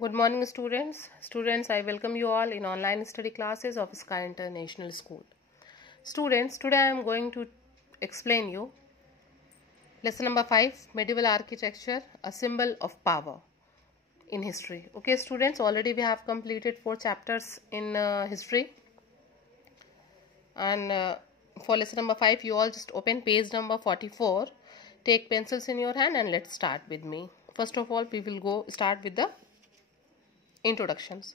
Good morning, students. Students, I welcome you all in online study classes of Sky International School. Students, today I am going to explain you lesson number 5, Medieval Architecture, a symbol of power in history. Okay, students, already we have completed 4 chapters in history. And for lesson number 5, you all just open page number 44. Take pencils in your hand and let's start with me. First of all, we will start with the introductions.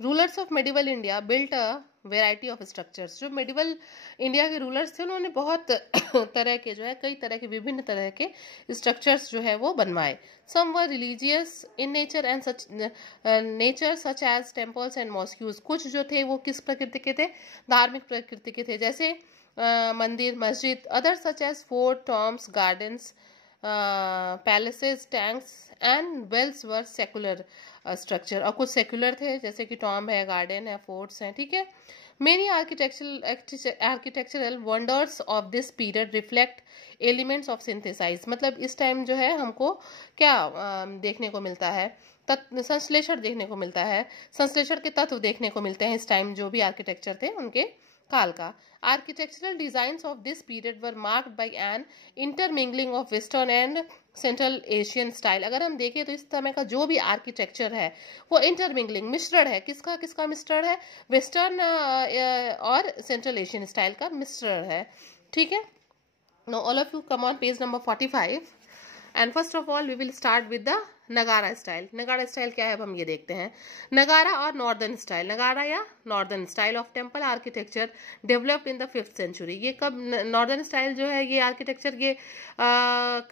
Rulers of medieval India built a variety of structures. जो medieval India के rulers थे उन्होंने बहुत तरह के कई तरह के विभिन्न तरह के स्ट्रक्चर्स वो बनवाए। Some were religious in nature and such as temples and mosques. कुछ जो थे वो किस प्रकृति के थे? धार्मिक प्रकृति के थे, जैसे मंदिर, मस्जिद। Other such as fort, tombs, gardens, palaces, tanks and wells were secular structure. और कुछ सेकुलर थे, जैसे कि टॉम्ब है, गार्डन है, फोर्ट्स हैं, ठीक है। Many architectural wonders of this period reflect elements of synthesize. मतलब इस टाइम हमको क्या देखने को मिलता है? संश्लेषण देखने को मिलता है, संश्लेषण के तत्व देखने को मिलते हैं इस टाइम जो भी आर्किटेक्चर थे उनके काल का। Architectural designs of this period were marked by an intermingling of western and central Asian style. अगर हम देखें तो इस समय का जो भी आर्किटेक्चर है वो इंटरमिंगलिंग, मिश्रण है। किसका किसका मिश्रण है? वेस्टर्न और सेंट्रल एशियन स्टाइल का मिश्रण है, ठीक है। Now all of you come on page number 45 and first of all we will start with the नगारा स्टाइल। नगारा स्टाइल क्या है अब हम ये देखते हैं। नगारा और नॉर्दर्न स्टाइल, नगारा या northern style of temple architecture developed in the 5th century. ये कब नॉर्दर्न स्टाइल ये आर्किटेक्चर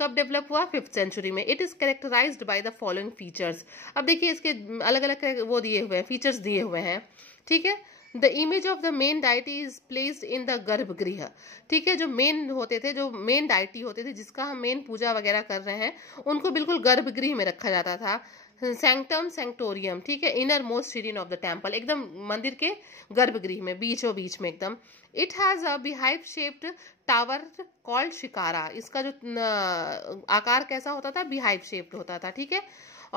कब डेवलप हुआ? 5th सेंचुरी में। It is characterised by the following features. अब देखिए इसके अलग अलग वो दिए हुए हैं, फीचर्स दिए हुए हैं, ठीक है। The image of the main deity is placed in the गर्भगृह, ठीक है। जो मेन होते थे, जो मेन डाइटी होते थे, जिसका हम मेन पूजा वगैरह कर रहे हैं, उनको बिल्कुल गर्भगृह में रखा जाता था। सैंक्टम सैंक्टोरियम, ठीक है, inner most serene of the temple, एकदम मंदिर के गर्भगृह में, बीचों बीच में एकदम। It has a beehive shaped tower called shikhara. इसका जो आकार कैसा होता था? बिहाइव शेप्ड होता था, ठीक है।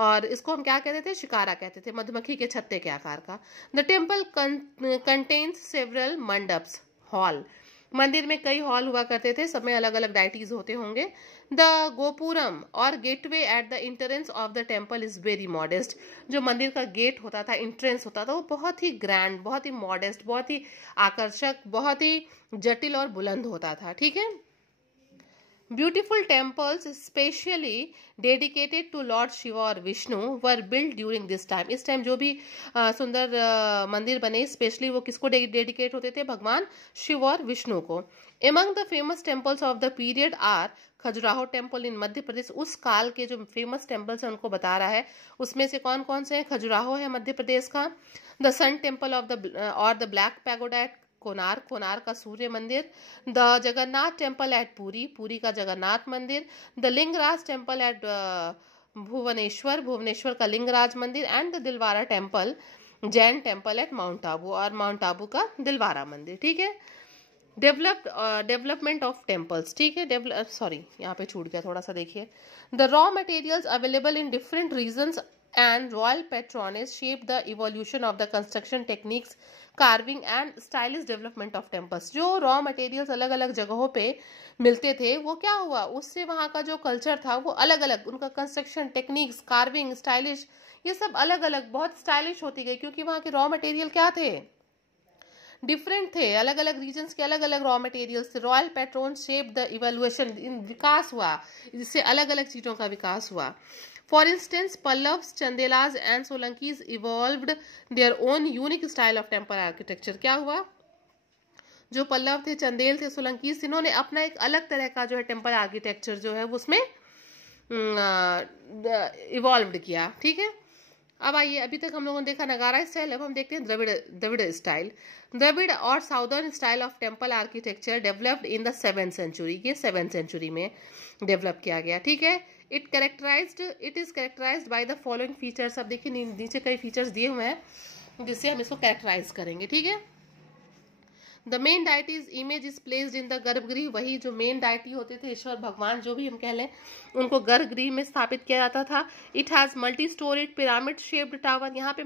और इसको हम क्या कहते थे? शिकारा कहते थे, मधुमक्खी के छत्ते के आकार का। The temple contains several mandaps, hall. मंदिर में कई हॉल हुआ करते थे, सब में अलग अलग डाइटीज होते होंगे। द गोपुरम और gateway at the entrance of the temple is very modest. जो मंदिर का गेट होता था, इंट्रेंस होता था, वो बहुत ही ग्रैंड, बहुत ही मॉडेस्ट, बहुत ही आकर्षक, बहुत ही जटिल और बुलंद होता था, ठीक है। Beautiful temples specially dedicated to Lord Shiva और Vishnu were built during this time। इस टाइम जो भी सुंदर मंदिर बने, स्पेशली वो किसको डेडिकेट होते थे? भगवान शिव और विष्णु को। Among the famous temples of the period are Khajuraho temple in Madhya Pradesh. उस काल के जो फेमस टेम्पल्स हैं उनको बता रहा है, उसमें से कौन कौन से हैं? खजुराहो है मध्य प्रदेश का। The sun temple of the black pagoda at Konark, Konark का सूर्य मंदिर। The Jagannath temple at Puri, Puri का जगन्नाथ मंदिर। The Lingaraj temple at Bhubaneswar, Bhubaneswar का लिंगराज मंदिर। And the Dilwara temple, Jain temple at mount Abu, और माउंट आबू का दिलवारा मंदिर, ठीक है। डेवलपमेंट ऑफ टेम्पल्स, ठीक है। सॉरी यहाँ पे छूट गया थोड़ा सा, देखिए। The raw materials available in different regions and royal patronage shaped the evolution of the construction techniques, carving and stylish development of temples। जो रॉ मटेरियल्स अलग अलग जगहों पे मिलते थे, वो क्या हुआ, उससे वहाँ का जो कल्चर था वो अलग अलग, उनका कंस्ट्रक्शन टेक्निक्स, कार्विंग, स्टाइलिश, ये सब अलग अलग बहुत स्टाइलिश होती गई, क्योंकि वहाँ के रॉ मटेरियल क्या थे? डिफरेंट थे। अलग अलग रीजन्स के अलग अलग रॉ मटेरियल्स थे। Royal patron shape the evolution, विकास हुआ, जिससे अलग अलग चीज़ों का विकास हुआ। For instance Pallavas, Chandelas and Solankis evolved their own unique style of temple architecture. क्या हुआ? जो पल्लव थे, चंदेल थे, सोलंकीज, इन्होंने अपना एक अलग तरह का टेम्पल आर्किटेक्चर वो उसमें इवॉल्व किया, ठीक है। अब आइए, अभी तक हम लोगों ने देखा नगारा स्टाइल, अब हम देखते हैं द्रविड़ स्टाइल। द्रविड़ और southern style of temple architecture developed in the 7th century. ये 7th सेंचुरी में डेवलप किया गया, ठीक है। It is characterised by the following features. अब देखिए नीचे कई फीचर्स दिए हुए हैं जिससे हम इसको कैरेक्टराइज करेंगे, ठीक है। The main deities image is placed in the गर्भगृह, वही जो मेन डाइटी होते थे ईश्वर भगवान जो भी हम कह लें, उनको गर्भगृह में स्थापित किया जाता था। It has multi storeyed pyramid shaped tower, यहाँ पे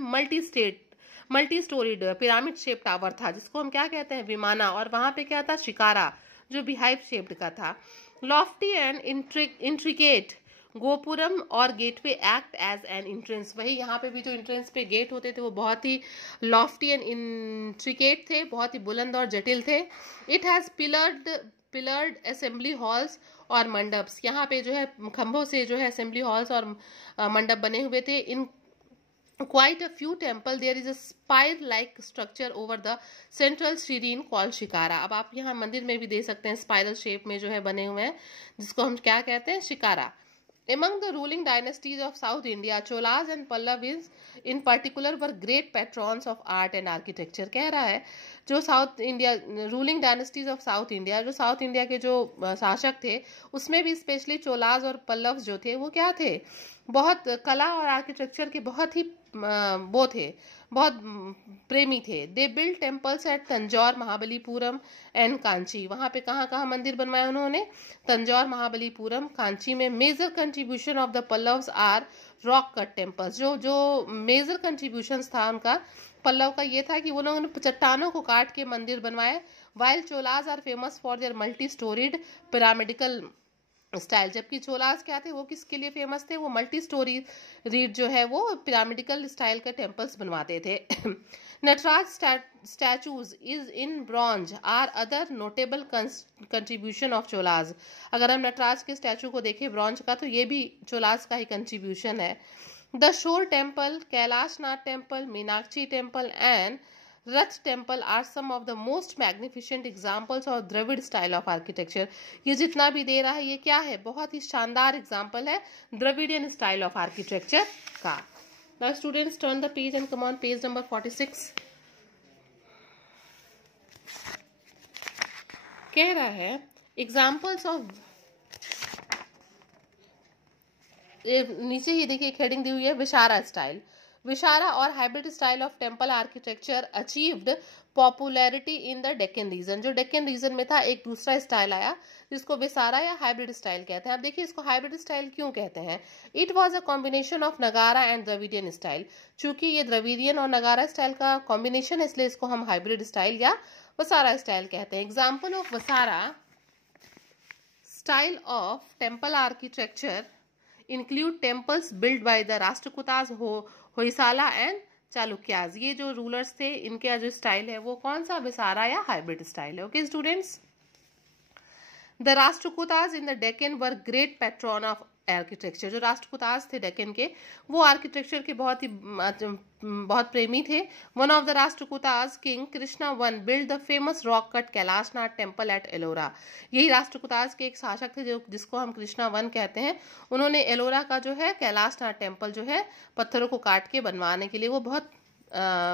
multi storeyed pyramid shape tower था जिसको हम क्या कहते हैं, विमाना, और वहां पे क्या था, शिकारा, जो बिहाइव शेप्ड का था। लॉफ्टी एंड इंट्रिकेट गोपुरम और gateway act as an entrance, वही यहाँ पे भी जो इंट्रेंस पे गेट होते थे वो बहुत ही लॉफ्टी एंड इंट्रिकेट थे, बहुत ही बुलंद और जटिल थे। It has pillared assembly halls और मंडप्स, यहाँ पे जो है खंभों से जो है असेंबली हॉल्स और मंडप बने हुए थे। इन quite a few temple there is a spire like structure over the central shrine called shikara. अब आप यहाँ मंदिर में भी दे सकते हैं स्पाइरल शेप में जो है बने हुए हैं, जिसको हम क्या कहते हैं, shikara. Among the ruling dynasties of South India, Cholas and Pallavis in particular were great patrons of art and architecture। कह रहा है जो south India ruling dynasties of south India, जो साउथ इंडिया के जो शासक थे उसमें भी स्पेशली चोलाज और पल्लव्स जो थे वो क्या थे, बहुत कला और आर्किटेक्चर के बहुत ही वो थे, बहुत प्रेमी थे। They build temples at Tanjore, Mahabalipuram and Kanchi, वहाँ पे कहाँ कहाँ मंदिर बनवाए उन्होंने, तंजौर, महाबलीपुरम, कांची में। Major contribution of the Pallavas are rock cut temples, जो मेजर कंट्रीब्यूशंस था उनका पल्लव का ये था कि वो लोगों ने चट्टानों को काट के मंदिर बनवाए। While Cholas are famous for their multi storeyed pyramidical style, जबकि चोलास क्या थे, वो किसके लिए फेमस थे, वो मल्टी स्टोरी रीड जो है वो पिरामिडिकल स्टाइल के टेम्पल्स बनवाते थे। Nataraja statues is in bronze are other notable contribution of Cholas, अगर हम नटराज के स्टैचू को देखें ब्रॉन्ज का तो ये भी चोलास का ही कंट्रीब्यूशन है। The shore temple, Kailashnath temple, Meenakshi temple and Rath temple are some of the most magnificent examples of Dravida style of architecture. ये जितना भी दे रहा है ये क्या है, बहुत ही शानदार एग्जाम्पल है द्रविडियन स्टाइल ऑफ आर्किटेक्चर का। Now students turn the page and come on page number 46। कह रहा है एग्जाम्पल्स ऑफ, नीचे ही देखिए एक हेडिंग दी हुई है विशारा स्टाइल। विशारा और hybrid style of temple architecture achieved popularity in the Deccan region, जो डेक्कन रीजन में था एक दूसरा स्टाइल आया जिसको विसारा या हाइब्रिड स्टाइल कहते हैं। अब देखिए इसको हाइब्रिड स्टाइल क्यों कहते हैं, it was a combination of नगारा एंड द्रविडियन स्टाइल, चूंकि ये द्रविडियन और नगारा स्टाइल का कॉम्बिनेशन है इसलिए इसको हम हाइब्रिड स्टाइल या वसारा स्टाइल कहते हैं। Example of Vesara style of temple architecture include temples build by the Rashtrakutas, Hoysala and Chalukyas. ये जो रूलर्स थे इनका जो स्टाइल है वो कौन सा, विसारा या हाइब्रिड स्टाइल है। Okay students, the Rashtrakutas in the Deccan were great patron of architecture, जो राष्ट्रकूटाज थे डेक्कन के वो आर्किटेक्चर के बहुत प्रेमी थे। One of the Rashtrakutas king Krishna one build the famous rock cut Kailashnath temple at Ellora, यही राष्ट्रकूटाज के एक शासक थे जिसको हम कृष्णा वन कहते हैं। उन्होंने एलोरा का जो है कैलाशनाथ टेम्पल जो है पत्थरों को काट के बनवाने के लिए वो बहुत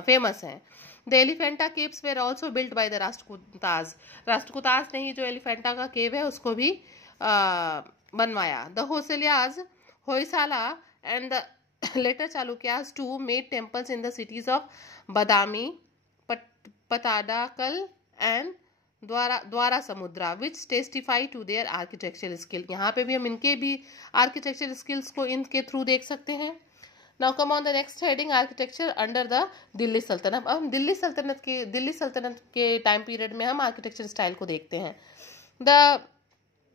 फेमस है। The Elephanta caves were also built by the Rashtrakutas, Rashtrakutas ने ही जो एलिफेंटा का केव है उसको भी बनवाया। The Hoysalas, Hoysala and the later Chalukyas too made temples in the cities of Badami, Patadakal and द्वारा समुद्रा which testify to their architectural skill। यहाँ पे भी हम इनके भी architectural skills को इनके थ्रू देख सकते हैं। Now come on the next heading, architecture under the Delhi सल्तनत। अब हम दिल्ली सल्तनत के टाइम पीरियड में हम आर्किटेक्चर स्टाइल को देखते हैं। The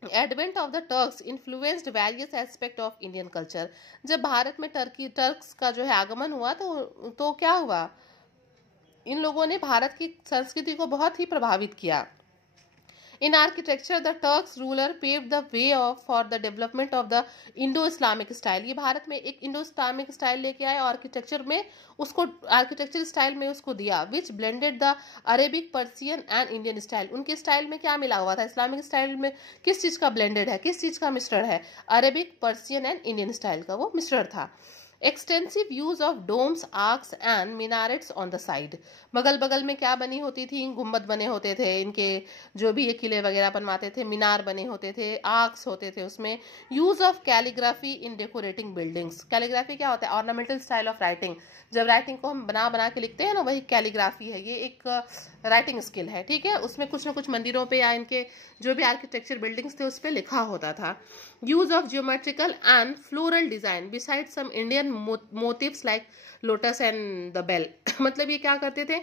advent of the Turks influenced various aspect of Indian culture, जब भारत में टर्क्स का जो है आगमन हुआ तो क्या हुआ, इन लोगों ने भारत की संस्कृति को बहुत ही प्रभावित किया। इन architecture the Turks ruler paved the way for the development of the Indo Islamic style, ये भारत में एक इंडो इस्लामिक स्टाइल लेके आए और आर्किटेक्चर में उसको आर्किटेक्चर स्टाइल में उसको दिया, which blended the Arabic, Persian and Indian style. उनके स्टाइल में क्या मिला हुआ था, इस्लामिक स्टाइल में किस चीज का ब्लेंडेड है, किस चीज का मिश्रण है, Arabic, Persian and Indian style का वो मिश्रण था। Extensive use of domes, arches and minarets on the side. बगल बगल में क्या बनी होती थी, गुम्बद बने होते थे इनके, जो भी ये किले वगैरह बनवाते थे, मीनार बने होते थे, आर्क्स होते थे उसमें। Use of calligraphy in decorating buildings. Calligraphy क्या होता है? Ornamental style of writing. जब राइटिंग को हम बना बना के लिखते हैं ना, वही कैलीग्राफी है। ये एक राइटिंग स्किल है, ठीक है। उसमें कुछ ना कुछ मंदिरों पे या इनके जो भी आर्किटेक्चर बिल्डिंग्स थे उस पर लिखा होता था। Use of geometrical and floral design beside some Indian motifs like lotus and the bell. मतलब ये क्या करते थे,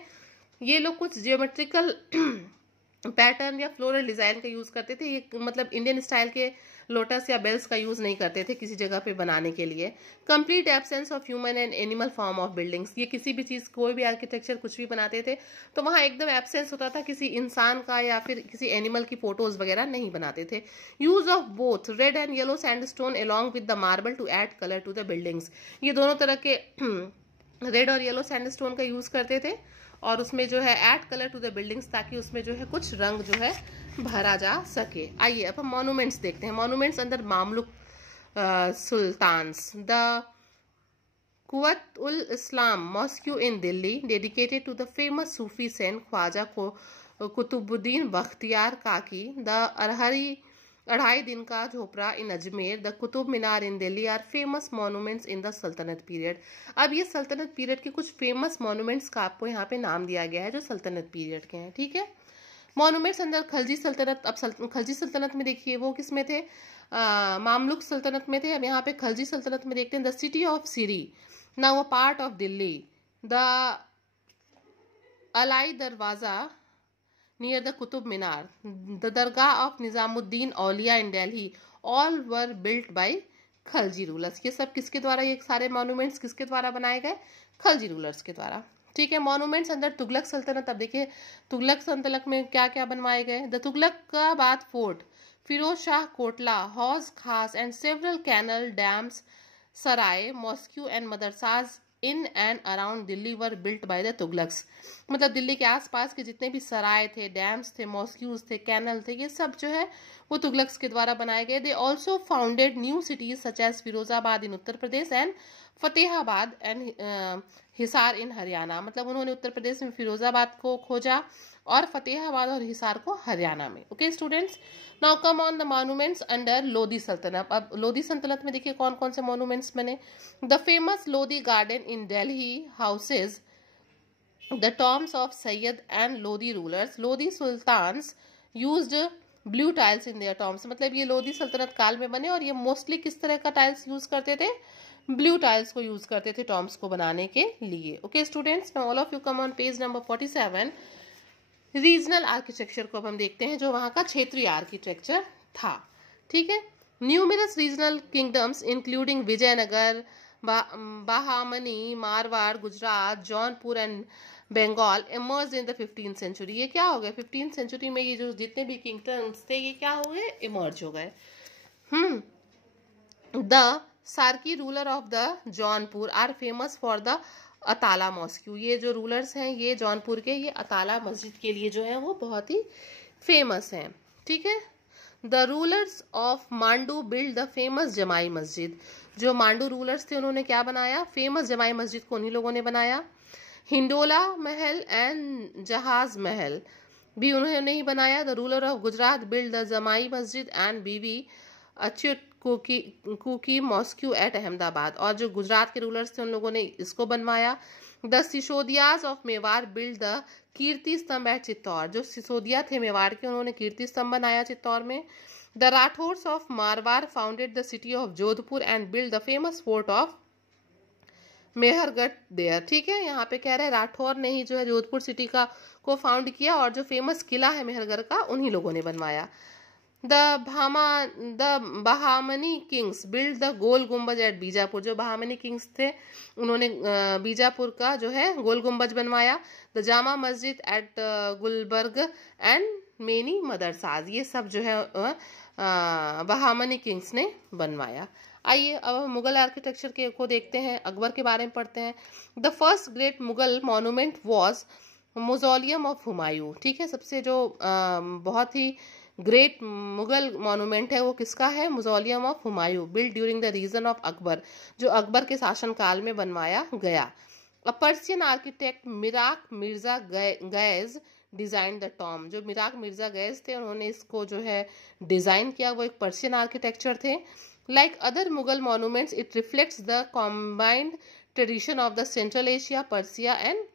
ये लोग कुछ जियोमेट्रिकल पैटर्न या फ्लोरल डिजाइन का यूज करते थे। ये मतलब इंडियन स्टाइल के लोटस या बेल्स का यूज नहीं करते थे किसी जगह पे बनाने के लिए। Complete absence of human and animal form of buildings. ये किसी भी चीज, कोई भी आर्किटेक्चर कुछ भी बनाते थे तो वहां एकदम एब्सेंस होता था, किसी इंसान का या फिर किसी एनिमल की फोटोज वगैरह नहीं बनाते थे। Use of both red and yellow sandstone along with the marble to add colour to the buildings. ये दोनों तरह के रेड और येलो सैंडस्टोन का यूज करते थे और उसमें जो है add colour to the buildings, ताकि उसमें जो है कुछ रंग जो है भरा जा सके। आइए अब हम मॉन्यूमेंट्स देखते हैं। मॉन्यूमेंट्स अंदर Mamluk sultans. The Quwwat ul Islam mosque in Delhi dedicated to the famous Sufi saint Khwaja को Qutbuddin Bakhtiyar Kaki. The Adhai Din Ka Jhonpra in Ajmer. The Qutub Minar in Delhi are famous monuments in the Sultanat period. अब ये सल्तनत पीरियड के कुछ फेमस मॉन्यूमेंट्स का आपको यहाँ पे नाम दिया गया है जो सल्तनत पीरियड के हैं, ठीक है। मॉन्यूमेंट्स अंदर खलजी सल्तनत। अब खलजी सल्तनत में देखिए वो किस में थे, मामलुक सल्तनत में थे। अब यहाँ पे खलजी सल्तनत में देखते हैं। The city of Siri now a part of Delhi. The Alai Darwaza near the Qutub Minar, the Dargah of Nizamuddin Auliya in Delhi, all were built by Khalji rulers. ये सब किसके द्वारा, ये सारे मॉन्यूमेंट्स किसके द्वारा बनाए गए? खलजी रूलर्स के द्वारा, ठीक है। मॉन्यूमेंट्स अंदर तुगलक सल्तनत। अब देखिए तुगलक सल्तनत में क्या क्या बनवाए गए। The Tughlaqabad fort, Firoz Shah Kotla, Hauz Khas and several canal, dams, sarai, mosque and madrasas in and around Delhi were built by the Tughlaqs. मतलब दिल्ली के आसपास के जितने भी सराय थे, डैम्स थे, मॉस्क्यूज थे, कैनल थे, ये सब जो है वो तुगलक्स के द्वारा बनाए गए। They also founded new cities such as Firozabad in Uttar Pradesh and Fatehabad and Hisar in Haryana. मतलब उन्होंने उत्तर प्रदेश में फिरोजाबाद को खोजा और फतेहाबाद और हिसार को हरियाणा में। Okay students, now come on the monuments under Lodhi सल्तनत। अब लोधी सल्तनत में देखिए कौन कौन से मॉन्यूमेंट्स बने। The famous Lodhi garden in Delhi houses the tombs of Sayyid and Lodhi rulers. Lodhi sultans used blue tiles in their tombs. मतलब ये लोधी सल्तनत काल में बने और ये मोस्टली किस तरह का टाइल्स यूज करते थे? ब्लू टाइल्स को यूज करते थे टॉम्स को बनाने के लिए। Okay students, now all of you come on page number 47। Regional architecture को अब हम देखते हैं, जो वहां का क्षेत्रीय आर्किटेक्चर था, ठीक है। Numerous regional kingdoms including Vijayanagar, Bahmani, Marwar, Gujarat, Jaunpur and Bengal emerge in the 15th century. ये क्या हो गए 15th सेंचुरी में? ये जो जितने भी किंगडम्स थे ये क्या हो गए? इमर्ज हो गए। The Sharqi ruler of the Jaunpur are famous for the Atala mosque. ये जो रूलर्स हैं ये जौनपुर के, ये अताला मस्जिद के लिए जो है वो बहुत ही फेमस हैं, ठीक है। The rulers of Mandu build the famous जमाई मस्जिद। जो मांडू रूलर्स थे उन्होंने क्या बनाया? फेमस जमाई मस्जिद को उन्हीं लोगों ने बनाया। हिंडोला महल एंड जहाज महल भी उन्होंने ही बनाया। The ruler of Gujarat build the Jama Masjid and Bibi Achyut Kuki mosque at Ahmedabad. और जो गुजरात के रूलर्स थे उन लोगों ने इसको बनवाया। The Sisodias of Mewar build the Kirti Stambh at Chittor. जो सिसोदिया थे मेवाड़ के, उन्होंने कीर्ति स्तंभ बनाया चित्तौड़ में। The Rathores of Marwar founded the city of Jodhpur and build the famous fort of Mehargarh there. ठीक है, यहाँ पे कह रहे हैं राठौर ने ही जो है जोधपुर सिटी का को फाउंड किया और जो फेमस किला है मेहरगढ़ का उन्हीं लोगों ने बनवाया। The Bahmani kings build the Gol Gumbaz at Bijapur. जो बहामनी किंग्स थे उन्होंने बीजापुर का जो है गोल गुम्बज बनवाया। The Jama Masjid eight Gulberg and many मदरसाज। ये सब जो है बहामनी किंग्स ने बनवाया। आइए अब हम मुगल आर्किटेक्चर के को देखते हैं, अकबर के बारे में पढ़ते हैं। The first great Mughal monument was mausoleum of Humayun. ठीक है, सबसे जो बहुत ही ग्रेट मुगल मॉन्यूमेंट है वो किसका है? Mausoleum of Humayun, build during the region of Akbar, जो अकबर के शासनकाल में बनवाया गया। A Persian architect Mirak Mirza Ghiyas design the tomb, जो मिराक मिर्जा गैज थे उन्होंने इसको जो है डिजाइन किया, वो एक पर्शियन आर्किटेक्चर थे। Like other Mughal monuments it reflects the combined tradition of the central Asia, Persia and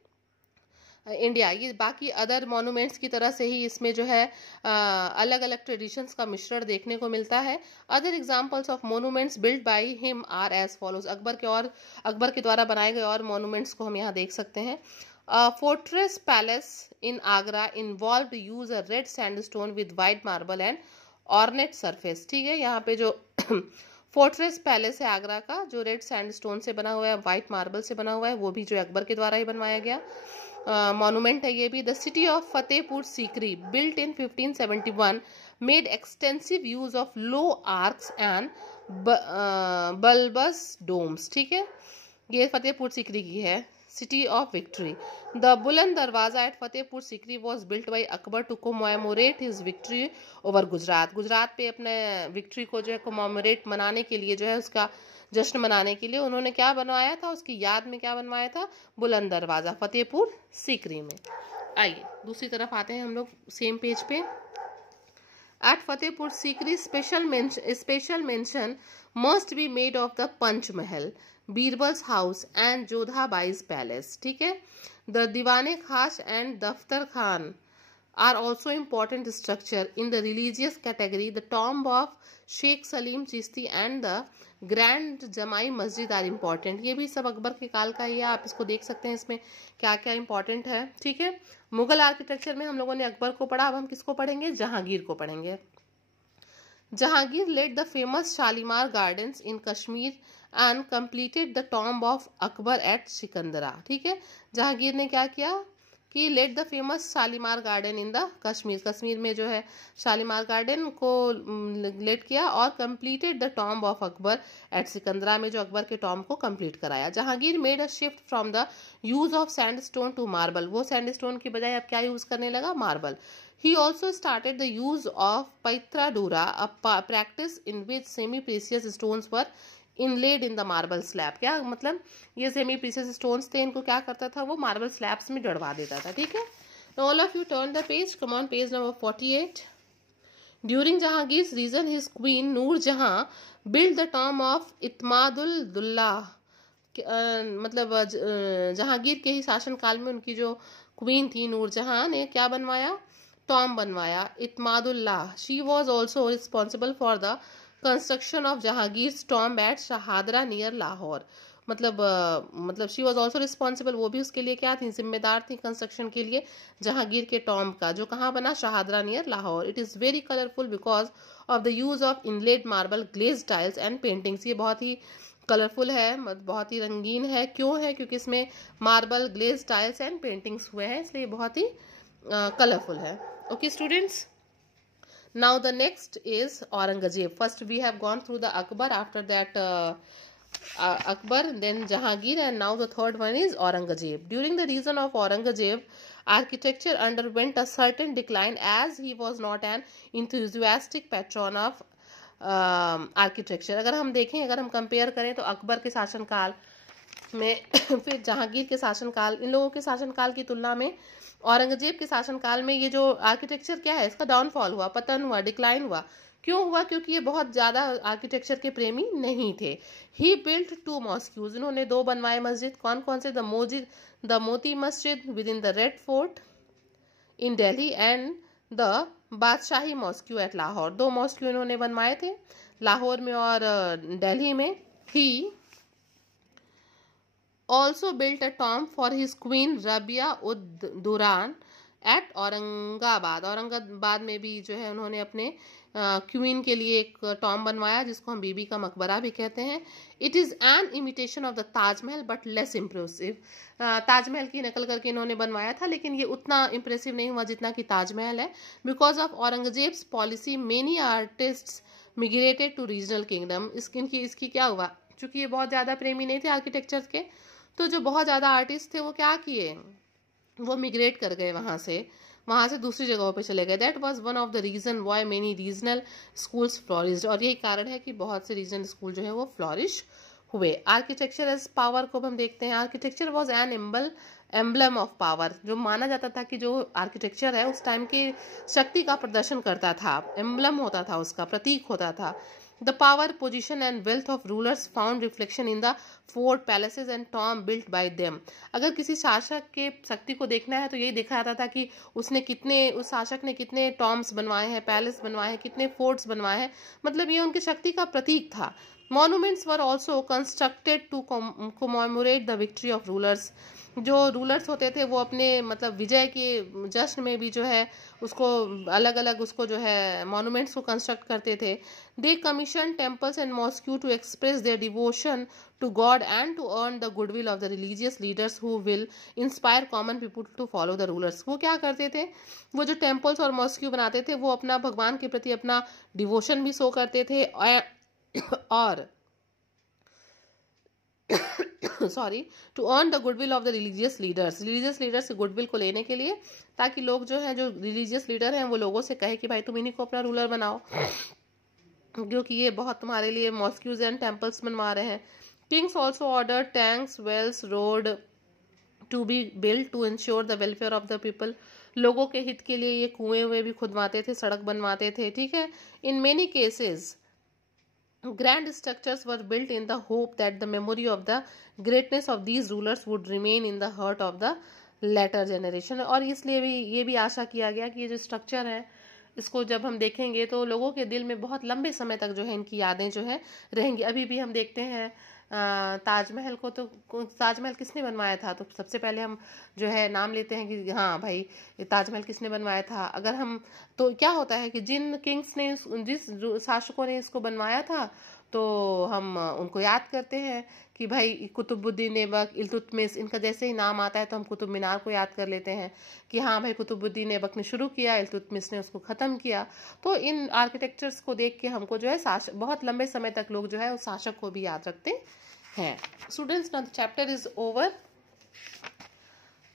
India. ये बाकी अदर मॉन्यूमेंट्स की तरह से ही इसमें जो है अलग अलग ट्रेडिशंस का मिश्रण देखने को मिलता है। Other examples of monuments build by him are as follows, Akbar के द्वारा बनाए गए और मॉन्यूमेंट्स को हम यहाँ देख सकते हैं। Fortress palace in Agra involved use a red sandstone with white marble and ornate surface. ठीक है, यहाँ पे जो फोर्ट्रेस पैलेस है आगरा का, जो रेड सैंडस्टोन से बना हुआ है, वाइट मार्बल से बना हुआ है, वो भी जो अकबर के द्वारा ही बनवाया गया मॉन्यूमेंट है ये भी। The city of Fatehpur Sikri built in 1571 made extensive use of low arches and bulbous domes. ठीक है, ये फतेहपुर सीकरी की है। City of victory, the Buland Darwaza at Fatehpur Sikri was built by Akbar to commemorate his victory over Gujarat. Gujarat पे अपने विक्ट्री को जो है कोमोमेमोरेट मनाने के लिए, जो है उसका जश्न मनाने के लिए उन्होंने क्या बनवाया था, उसकी याद में क्या बनवाया था? बुलंद दरवाजा फतेहपुर सीकरी में। आइए दूसरी तरफ आते हैं हम लोग सेम पेज पे। At Fatehpur Sikri special mention must be made of the Panch Mahal, Birbal's house and Jodhabai's palace. ठीक है, द दीवाने खास एंड दफ्तर Khan are also important structure in the religious category. The tomb of Sheikh Salim Chishti and the Grand Jamai Masjid are important. ये भी सब अकबर के काल का ही है, आप इसको देख सकते हैं इसमें क्या क्या इंपॉर्टेंट है। ठीक है, मुगल आर्किटेक्चर में हम लोगों ने अकबर को पढ़ा, अब हम किसको पढ़ेंगे? जहांगीर को पढ़ेंगे। Jahangir laid the famous Shalimar gardens in Kashmir and completed the tomb of Akbar at Sikandra. ठीक है, जहांगीर ने क्या किया कि laid the famous Shalimar garden in the Kashmir में जो है शालीमार गार्डन को लेट किया और completed the tomb of Akbar at Sikandra में जो अकबर के टॉम्ब को कंप्लीट कराया। Jahangir made a shift from the use of sandstone to marble, वो सैंडस्टोन की बजाय अब क्या यूज करने लगा? Marble. He also started the use of paitra dura, a practice in which semi-precious stones were inlaid in the marble slab. क्या मतलब? ये semi precious stones थे, इनको क्या करता था? वो marble slabs में जड़वा देता था। ठीक है, now all of you turn the page. Come on, page number 48. During Jahangir's reign, his queen Noor Jahan built the tomb of इत्मादुल Dulla. मतलब जहांगीर के ही शासन काल में उनकी जो क्वीन थी नूर जहां ने क्या बनवाया? टॉम बनवाया, Itmadullah. She was also responsible for the construction of Jahangir tomb at Shahdara near Lahore. मतलब शी वॉज ऑल्सो रिस्पॉन्सिबल, वो भी उसके लिए क्या थी? जिम्मेदार थी कंस्ट्रक्शन के लिए जहांगीर के टॉम्ब का, जो कहाँ बना? Shahdara near Lahore. It is very colourful because of the use of inlaid marble, glaze tiles and paintings. ये बहुत ही कलरफुल है, बहुत ही रंगीन है। क्यों है? क्योंकि इसमें marble, glaze tiles and paintings हुए हैं, इसलिए बहुत ही कलरफुल है। Okay students, now the next is Aurangzeb. First we have gone through the Akbar, after that Akbar, then Jahangir, and now the third one is Aurangzeb. During the reign of Aurangzeb, architecture underwent a certain decline as he was not an enthusiastic patron of architecture. अगर हम देखें, अगर हम compare करें तो अकबर के शासनकाल में फिर जहांगीर के शासनकाल, इन लोगों के शासनकाल की तुलना में औरंगजेब के शासनकाल में ये जो आर्किटेक्चर क्या है, इसका डाउनफॉल हुआ, पतन हुआ, डिक्लाइन हुआ। क्यों हुआ? क्योंकि ये बहुत ज़्यादा आर्किटेक्चर के प्रेमी नहीं थे। ही बिल्ट 2 मॉस्क्यूज, इन्होंने 2 बनवाए मस्जिद। कौन कौन से? The Moti Masjid within the red fort in Delhi and the Badshahi mosque at Lahore. 2 mosque इन्होंने बनवाए थे लाहौर में और दिल्ली में। ही also built a tomb for his queen Rabia ud Duran at Aurangabad. Aurangabad में भी जो है उन्होंने अपने क्वीन के लिए एक टॉम बनवाया, जिसको हम बीबी का मकबरा भी कहते हैं। It is an imitation of the Taj Mahal but less impressive. Taj Mahal की नकल करके इन्होंने बनवाया था, लेकिन ये उतना इम्प्रेसिव नहीं हुआ जितना कि ताजमहल है। Because of Aurangzeb's policy many artists migrated to regional kingdom. इसकी क्या हुआ? चूंकि ये बहुत ज़्यादा प्रेमी नहीं थे आर्किटेक्चर के, तो जो बहुत ज़्यादा आर्टिस्ट थे वो क्या किए? वो मिग्रेट कर गए वहाँ से वहाँ से दूसरी जगहों पे चले गए। That was one of the reason why many regional schools flourished, और यही कारण है कि बहुत से रीजनल स्कूल जो है वो फ्लॉरिश हुए। आर्किटेक्चर एज पावर को हम देखते हैं। Architecture was an emblem of power, जो माना जाता था कि जो आर्किटेक्चर है उस टाइम की शक्ति का प्रदर्शन करता था, एम्बलम होता था, उसका प्रतीक होता था। The power, position and wealth of rulers found reflection in the fort, palaces and tomb built by them. अगर किसी शासक के शक्ति को देखना है तो यही देखा जाता था कि उस शासक ने कितने टॉम्स बनवाए हैं, पैलेस बनवाए हैं, कितने फोर्ट्स बनवाए हैं, मतलब ये उनकी शक्ति का प्रतीक था। Monuments were also constructed to commemorate the victory of rulers. जो रूलर्स होते थे वो अपने मतलब विजय के जश्न में भी जो है उसको अलग अलग उसको जो है मॉन्यूमेंट्स को कंस्ट्रक्ट करते थे। They commission temples and mosque to express their devotion to God and to earn the goodwill of the religious leaders who will inspire common people to follow the rulers. वो क्या करते थे, वो जो temples और mosque बनाते थे वो अपना भगवान के प्रति अपना डिवोशन भी शो करते थे और sorry to earn the goodwill of the religious leaders से गुडविल को लेने के लिए, ताकि लोग जो है जो रिलीजियस लीडर हैं वो लोगों से कहे कि भाई तुम इन्हीं को अपना रूलर बनाओ, क्योंकि ये बहुत तुम्हारे लिए मॉस्क्यूज एंड टेम्पल्स बनवा रहे हैं। Kings also order tanks, wells, road to be build to ensure the welfare of the people. लोगों के हित के लिए ये कुएं हुए भी खुदवाते थे, सड़क बनवाते थे, ठीक है। In many cases grand structures were built in the hope that the memory of the greatness of these rulers would remain in the heart of the later generation। और इसलिए भी ये भी आशा किया गया कि ये जो स्ट्रक्चर है इसको जब हम देखेंगे तो लोगों के दिल में बहुत लंबे समय तक जो है इनकी यादें जो है रहेंगी। अभी भी हम देखते हैं ताजमहल को, तो ताजमहल किसने बनवाया था, तो सबसे पहले हम जो है नाम लेते हैं कि हाँ भाई ताजमहल किसने बनवाया था। अगर हम तो क्या होता है कि जिन किंग्स ने जिस शासकों ने इसको बनवाया था तो हम उनको याद करते हैं कि भाई कुतुबुद्दीन ऐबक, इल्तुतमिश, इनका जैसे ही नाम आता है तो हम कुतुब मीनार को याद कर लेते हैं कि हाँ भाई कुतुबुद्दीन ऐबक ने शुरू किया, इल्तुतमिश ने उसको ख़त्म किया। तो इन आर्किटेक्चर्स को देख के हमको जो है बहुत लंबे समय तक लोग जो है उस शासक को भी याद रखते हैं। Students, now the chapter is over.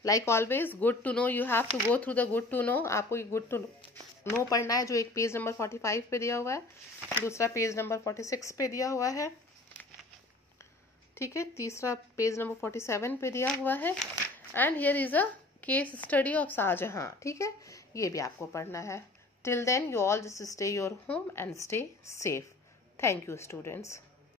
Like always good to know, you have to go through the good to know. आपको ये गुड टू नो पढ़ना है जो एक पेज नंबर 45 पे दिया हुआ है, दूसरा पेज नंबर 46 पे दिया हुआ है, ठीक है, तीसरा पेज नंबर 47 पे दिया हुआ है। And here is a case study of Shahjahan, ठीक है, ये भी आपको पढ़ना है। Till then you all just stay your home and stay safe. Thank you students.